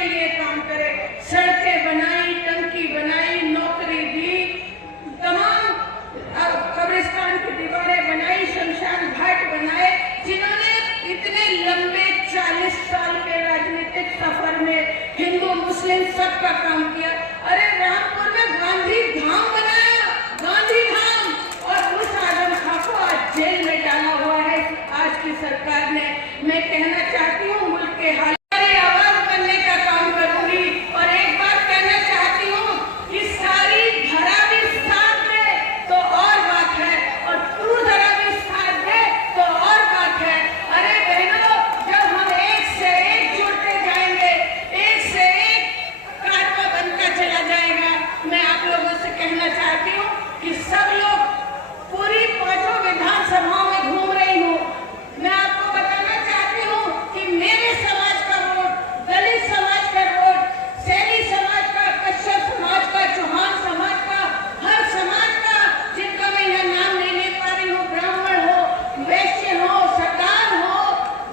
के लिए काम करे, सड़कें बनाई, टंकी बनाई, नौकरी दी, तमाम कब्रिस्तान की दीवारें बनाई, शमशान घाट बनाए, जिन्होंने इतने लंबे 40 साल के राजनीतिक सफर में हिंदू मुस्लिम सबका काम किया। अरे रामपुर में गांधी धाम बनाया, गांधी धाम, और उस आजम खां को आज जेल में डाला हुआ है आज की सरकार ने। मैं कहना चाहती हूँ मुल्क के हाल आवाज बनने का काम करूंगी, और एक बात कहना चाहती हूँ कि सारी धरा भी साथ दे तो और बात है, और तू जरा भी साथ दे तो और बात है। अरे बहनों, जब हम एक से एक जुड़ते जाएंगे, एक से एक कारवा बनता चला जाएगा। मैं आप लोगों से कहना चाहती हूँ कि सब लोग पूरी 5 विधानसभाओं में घूम रही हूँ। मैं आपको बताना चाहती हूँ कि मेरे समाज का वोट, दलित समाज का वोट, सैनी समाज का, कश्यप समाज का, चौहान समाज का, हर समाज का, जिनका मैं यहाँ नाम नहीं ले पा रही हूँ, ब्राह्मण हो, वैश्य हो, सरदार हो,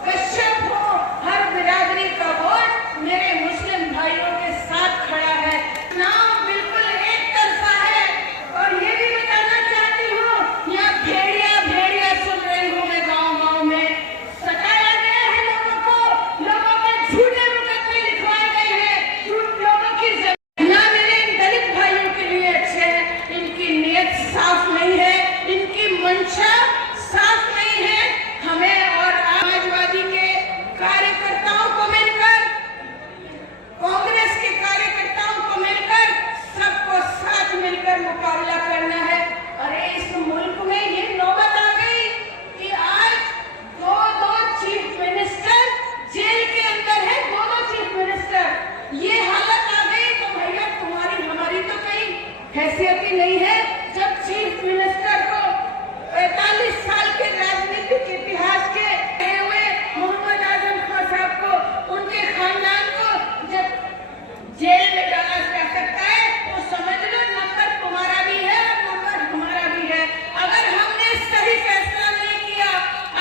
कश्यप हो, हर बिरादरी का वोट मेरे मुस्लिम भाइयों के साथ खड़ा है। नाम बिल्कुल एक तरफा है। और ये भी बताना चाहती हूँ, यहाँ भेड़िया सुन रही हूँ मैं, गाँव में सताया गया है लोगों को, लोगों के झूठे मुकदमे लिखवाए गए हैं, लोगों की ना मेरे इन दलित भाइयों के लिए अच्छे हैं, इनकी नीयत साफ नहीं है, इनकी मंशा साफ नहीं है। हमें और समाजवादी के कार्यकर्ताओं को मिलकर, कांग्रेस के कार्यकर्ताओं को मिलकर, सबको साथ मिलकर मुकाबला करना है। अरे इस मुल्क में ये नौबत आ गई कि आज दो चीफ मिनिस्टर जेल के अंदर है, दोनों चीफ मिनिस्टर। ये हालत आ गई तो भैया तुम्हारी हमारी तो कहीं हैसियत ही नहीं है, जब चीफ मिनिस्टर को 45 साल के राजनीतिक इतिहास के रहे हुए मोहम्मद आजम खां साहब को, उनके खानदान को जब जेल में डाला जा सकता है तो समझ लो नंबर तुम्हारा भी है और नंबर हमारा भी है। अगर हमने सही फैसला नहीं किया,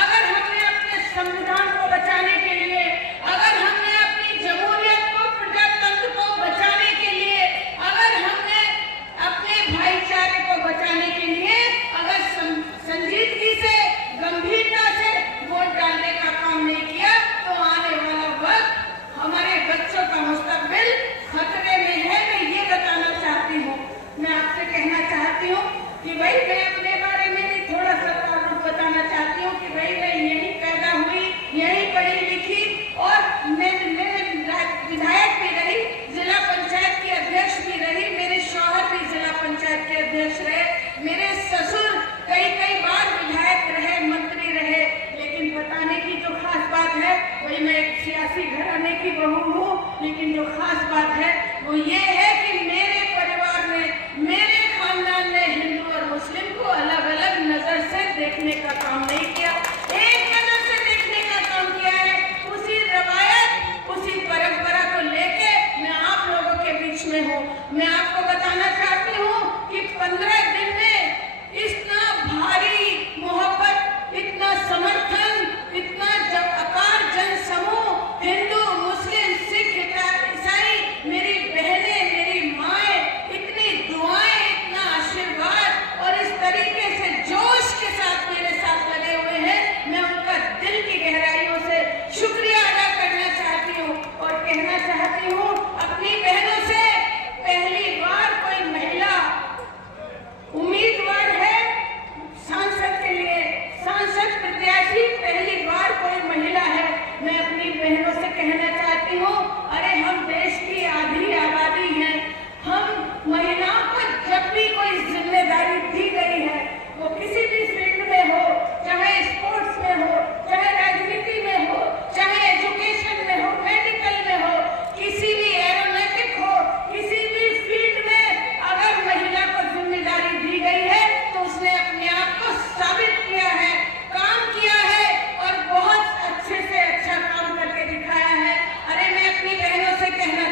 अगर हमने अपने संविधान को बचाने के लिए, अगर हमने अपनी जमहूरियत को, प्रजातंत्र को बचाने के लिए, अगर हमने अपने भाईचारे को बचाने के लिए अगर संजीदगी से, गंभीरता से वोट डालने का काम नहीं किया, तो आने वाला वक्त हमारे बच्चों का मुस्तकबिल खतरे में है। मैं ये बताना चाहती हूँ, मैं आपसे कहना चाहती हूँ कि भाई मैं अपने बारे में भी थोड़ा सा तारुफ बताना चाहती हूँ कि भाई मैं यहीं पैदा हुई, यहीं पढ़ी लिखी, और मैं विधायक भी रही, जिला पंचायत की अध्यक्ष भी रही, मेरे शौहर भी जिला पंचायत के अध्यक्ष रहे, मेरे ससुर कई बार विधायक रहे, मंत्री रहे। लेकिन बताने की जो खास बात है, वही मैं एक सियासी घराने की बहू हूँ, लेकिन जो खास बात है वो ये है कि मेरे परिवार ने, मेरे खानदान ने हिंदू और मुस्लिम को अलग अलग नजर से देखने का काम नहीं किया, एक नजर से देखने का काम किया है। उसी रवायत, उसी परंपरा को लेके मैं आप लोगों के बीच में हूँ। मैं आपको बताना चाहती हूँ कि 15 दिन में इतना भारी मोहब्बत, इतना समर्थन, इतना अपार जन समूह, हिंदू, मुस्लिम, सिख, ईसाई, मेरी बहनें, मेरी माएं, इतनी दुआएं, इतना आशीर्वाद, और इस तरीके से जोश के साथ मेरे साथ लगे हुए हैं। मैं उनका दिल की गहराइयों से शुक्रिया अदा करना चाहती हूँ, और कहना चाहती हूँ अपनी बहनों से, पहली बार कोई महिला उम्मीदवार है सांसद के लिए, सांसद प्रत्याशी पहली बार कोई महिला है। मैं अपनी बहनों से कहना चाहती हूँ, अरे हम देश की आधी आबादी हैं, हम महिलाओं को जब भी कोई जिम्मेदारी दी गई है, वो किसी भी फील्ड में हो, चाहे स्पोर्ट्स में हो, चाहे राजनीति में हो, चाहे एजुकेशन में हो, मेडिकल में हो, किसी भी एरोनॉटिक हो, किसी भी फील्ड में अगर महिला को जिम्मेदारी दी गई है तो उसने अपने आप को साबित किया है, काम किया है, और बहुत अच्छे से अच्छा काम करके दिखाया है। अरे मैं अपनी बहनों से कहना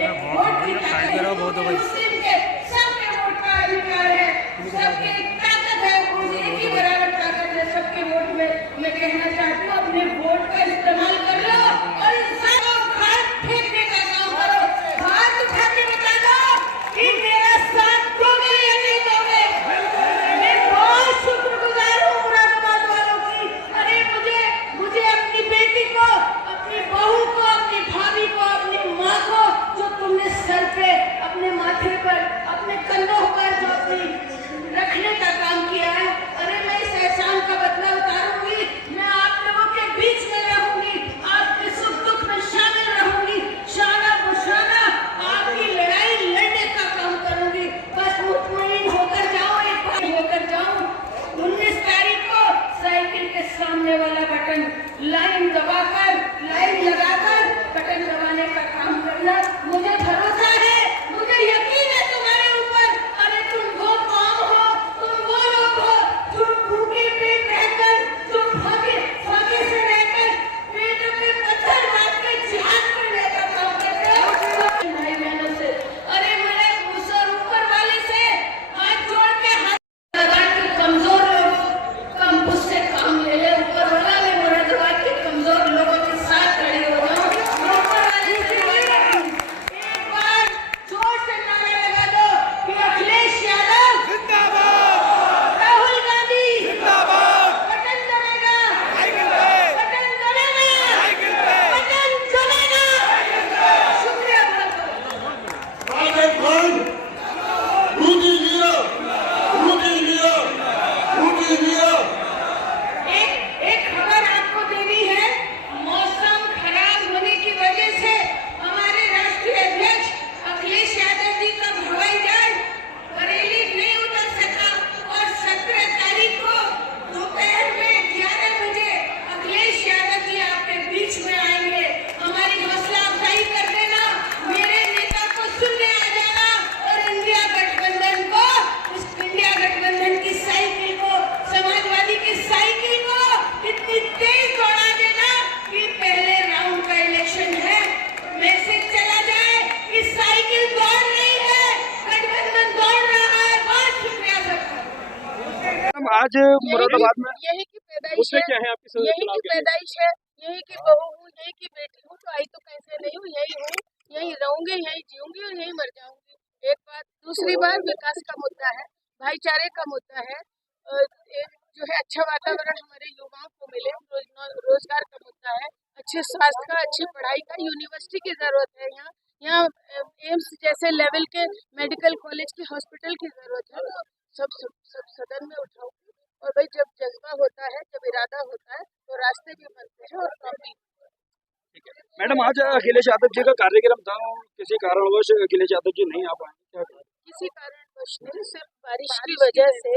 एक वोट की ताकत है, मुस्लिम के सबके वोट का अधिकार है, सबके ताकत है, एक ही बराबर ताकत है सबके वोट में। मैं कहना चाहती हूँ अपने वोट का इस्तेमाल कर लो और इंसान को हाथ फेंकने का काम करो, हाथ उठा के बता दो कि मेरा साथ दोगे या नहीं दोगे। मैं बहुत शुक्रगुजार हूँ मुरादाबाद वालों की। अरे मुझे अपनी बेटी को, अपनी बहू को, अपनी भाभी को, अपनी माँ को जो तुमने सर पे, अपने माथे पर, अपने कंधों पर जो अपनी रखने का काम किया है, अरे मैं इस एहसान का बदला उतारूंगी। मैं आप लोगों के बीच में रहूंगी, आपके सुख दुख में शामिल रहूंगी, शाना बुशाना आपकी लड़ाई लड़ने का काम करूंगी। बस मुतमईन होकर जाओ, एक बार होकर जाओ। 19 तारीख को साइकिल के सामने वाला बटन लाइन दबाकर, लाइन लगाकर बटन दबाने का काम करना। मुझे भरोसा है, मुझे यकीन है तुम्हारे ऊपर। अरे तुम वो कौम हो, तुम वो लोग हो जो भूखे पेट रहकर, तुम फाके से रहकर पेट में पत्थर मार के जिहाद करने का काम करते हो भाई बहनों से। अरे मेरे मुसर ऊपर वाले से हाथ जोड़ के हाथ लगा के कमजोर लोग कम मुझसे काम ले ले। ऊपर वाला ने मुरादाबाद के कमजोर लोगों के साथ खड़े हो जाओ। ऊपर वाले से एक बार जोर से नारा लगा दो कि अखिलेश यादव जिंदाबाद, राहुल गांधी जिंदाबाद, बटन दबेगा, बटन दबेगा, बटन दबेगा। शुक्रिया एक खबर आपको देनी है। मौसम खराब होने की वजह से हमारे राष्ट्रीय अध्यक्ष अखिलेश यादव जी का हवाई जहाज बरेली नहीं उतर सका और 17 तारीख को दोपहर में 11 बजे अखिलेश यादव जी आपके बीच में आएंगे। हमारी हौसला अफजाई कर देना, मेरे नेता को सुनने आ जाना और इंडिया गठबंधन को, इस इंडिया गठबंधन की साइकिल को, समाजवादी की साइकिल को इतनी तेज दौड़ा देना कि पहले राउंड का इलेक्शन है, मैसेज चला जाए कि साइकिल दौड़ रही है, गठबंधन दौड़ रहा है। बहुत शुक्रिया सबका। आज मुरादाबाद में यही की पैदाइश है, क्या है आपकी यही की पैदाइश है, यही की बहू हूँ, यही की बेटी हूँ, तो आई तो कैसे नहीं हूँ, यही हूँ, यही रहूंगी, यही जीऊंगी और यही मर जाऊंगी। एक बात। दूसरी बात, विकास का मुद्दा है, भाईचारे का मुद्दा है, एक जो है अच्छा वातावरण हमारे युवाओं को मिले, रोजगार का मुद्दा है, अच्छे स्वास्थ्य का, अच्छी पढ़ाई का, यूनिवर्सिटी की जरूरत है। यहाँ एम्स जैसे लेवल के मेडिकल कॉलेज की, हॉस्पिटल की जरूरत है। तो सब सदन में उठाऊंगी। और भाई जब जज्बा होता है, जब इरादा होता है, तो रास्ते भी बनते हैं और काम भी। मैडम आज अखिलेश यादव जी का कार्यक्रम था, किसी कारणवश अखिलेश यादव जी नहीं आ पाए, क्या करें? किसी कारणवश नहीं, सिर्फ बारिश की वजह से,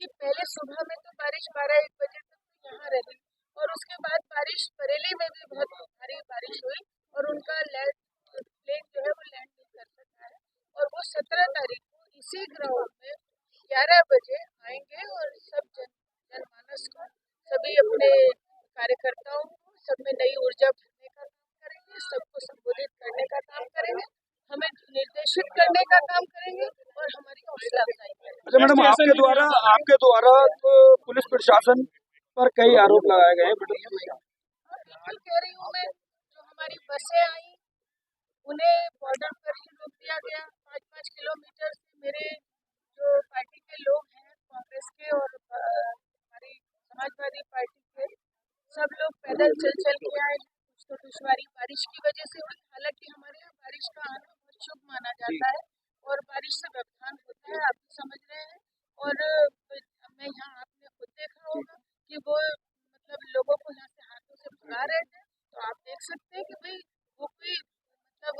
क्योंकि पहले सुबह में तो बारिश 12-1 बजे तक यहाँ रही और उसके बाद बारिश बरेली में भी बहुत भारी बारिश हुई और उनका प्लेन जो है वो लैंड नहीं कर सका है। और वो 17 तारीख को इसी ग्राउंड में 11 बजे आएंगे और सब जनमानस को, सभी अपने कार्यकर्ताओं को, सब में नई ऊर्जा भरने का काम करेंगे, सबको संबोधित करने का काम करेंगे, हमें निर्देशित करने का काम करेंगे और हमारी हौसला अफजाई करेंगे। अच्छा मैडम, आपके द्वारा तो पुलिस प्रशासन पर कई आरोप लगाए गए हैं। बिल्कुल कह रही हूँ मैं, जो हमारी बसें आई उन्हें बॉर्डर पर ही रोक दिया गया। 5-5 किलोमीटर से मेरे जो पार्टी के लोग हैं, कांग्रेस के और हमारी समाजवादी पार्टी के, सब लोग पैदल चल के आए। कुछ तो दुश्वारी बारिश की वजह से हुई, हालांकि हमारे यहाँ बारिश का आना बहुत शुभ माना जाता है और बारिश से व्यवधान होता है, आप भी समझ रहे हैं। और मैं यहाँ आपने खुद देखा होगा कि वो मतलब लोगों को यहाँ से हाथों से भगा रहे थे, तो आप देख सकते हैं कि भाई वो कोई मतलब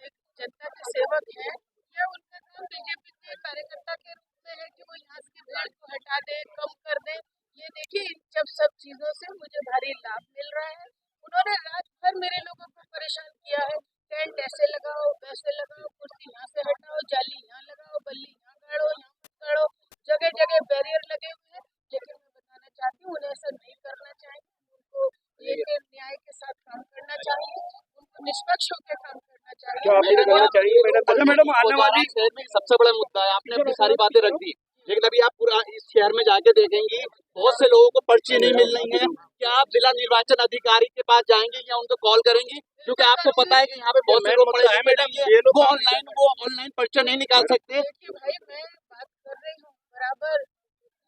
एक जनता के सेवक है या उनका काम बीजेपी के कार्यकर्ता के रूप में है कि वो यहाँ की भीड़ को हटा दे, कम कर दे। ये देखिए, जब सब चीजों से मुझे भारी लाभ मिल रहा है। उन्होंने रात भर मेरे लोगों को परेशान किया है, टेंट ऐसे लगाओ, वैसे लगाओ, कुर्सी यहाँ से हटाओ, जाली यहाँ लगाओ, बल्ली यहाँ गाड़ो, यहाँ मत गाड़ो, जगह जगह बैरियर लगे हुए हैं। लेकिन मैं बताना चाहती हूँ, उन्हें ऐसा नहीं करना चाहिए। उनको एक न्याय के साथ काम करना चाहिए, उनको निष्पक्ष होकर काम करना चाहिए। क्या अपील करना चाहिए मैडम? अच्छा मैडम, आने वाली शहर में सबसे बड़ा मुद्दा है, आपने अपनी सारी बातें रख दी, लेकिन अभी आप पूरा इस शहर में जाके देखेंगी बहुत से लोगों को पर्ची नहीं मिल रही है। क्या आप जिला निर्वाचन अधिकारी के पास जाएंगे या उनको कॉल करेंगी? क्योंकि आपको पता है कि यहाँ पे बहुत से लोग पढ़े लिखे नहीं है, वो ऑनलाइन पर्चा नहीं निकाल सकते। देखिए भाई, मैं बात कर रही हूँ बराबर,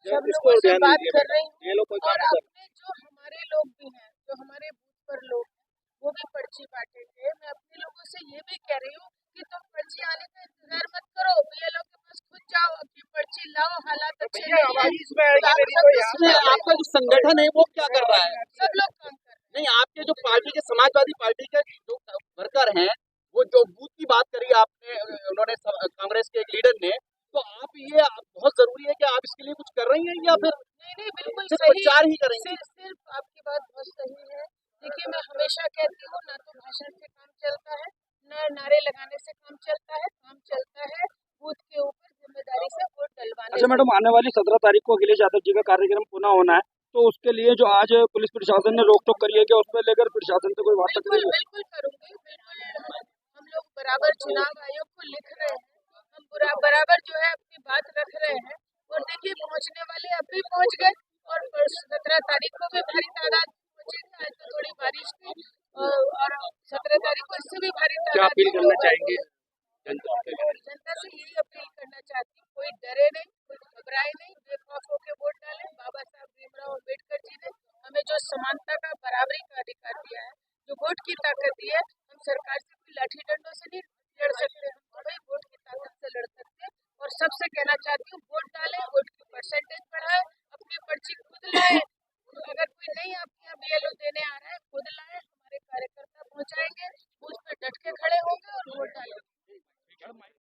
सब लोगों से बात कर रही हूँ, और अपने जो हमारे लोग भी हैं, जो हमारे बूथ पर लोग हैं, वो भी पर्ची बांटेंगे। मैं अपने लोगों से ये भी कह रही हूँ कि तुम पर्ची आने का इंतजार मत करो, BLO के पास खुद जाओ, अपनी पर्ची लाओ। हालात अच्छे नहीं है, आपका जो संगठन है वो क्या कर रहा है? सब लोग काम कर रहे हैं। नहीं, आपके जो पार्टी के समाजवादी पार्टी के जो वर्कर हैं, वो जो बूथ की बात करी आपने, उन्होंने कांग्रेस के एक लीडर ने, तो आप ये बहुत जरूरी है कि आप इसके लिए कुछ कर रही हैं या फिर नहीं, बिल्कुल सिर्फ सही, प्रचार ही करेंगे? सिर्फ आपकी बात बहुत सही है। देखिए, मैं हमेशा कहती हूँ, ना तो भाषण से काम चलता है, ना नारे लगाने से काम चलता है। काम चलता है बूथ के ऊपर जिम्मेदारी से वोट डलवाने अच्छा से। मैडम, आने वाली 17 तारीख को अखिलेश यादव जी का कार्यक्रम पुनः होना है, तो उसके लिए जो आज पुलिस प्रशासन ने रोक टोक करी है, क्या उस पर लेकर प्रशासन से कोई वार्ता बिल्कुल करेगी? बिल्कुल करूंगी, बिल्कुल। हम लोग बराबर चुनाव आयोग को लिख रहे हैं, हम बराबर जो है अपनी बात रख रहे हैं। और देखिए, पहुंचने वाले अब भी पहुंच गए, और 17 तारीख को भी भारी तादाद में पहुंचेंगे। आज तो थोड़ी बारिश थी, और 17 तारीख को इससे भी भारी क्या तादाद अपील में करना होगा। चाहेंगे जनता से यही अपील करना चाहती हूँ, कोई डरे नहीं, कोई घबराए नहीं, बेखौफ होकर वोट डालें। बाबा साहब भीमराव अम्बेडकर जी ने हमें जो समानता का, बराबरी का अधिकार दिया है, जो वोट की ताकत दी है, हम सरकार से कोई लाठी डंडों से नहीं लड़ सकते, हम तो भाई वोट की ताकत से लड़ सकते हैं। और सबसे कहना चाहती हूँ, वोट डालें, वोट की परसेंटेज बढ़ाएं, अपनी पर्ची खुद लाएं। अगर कोई नहीं आपके यहाँ BLO देने आ रहा है, खुद लाएं, हमारे कार्यकर्ता पहुंचाएंगे, बूथ पे डट के खड़े होंगे और वोट डालेंगे।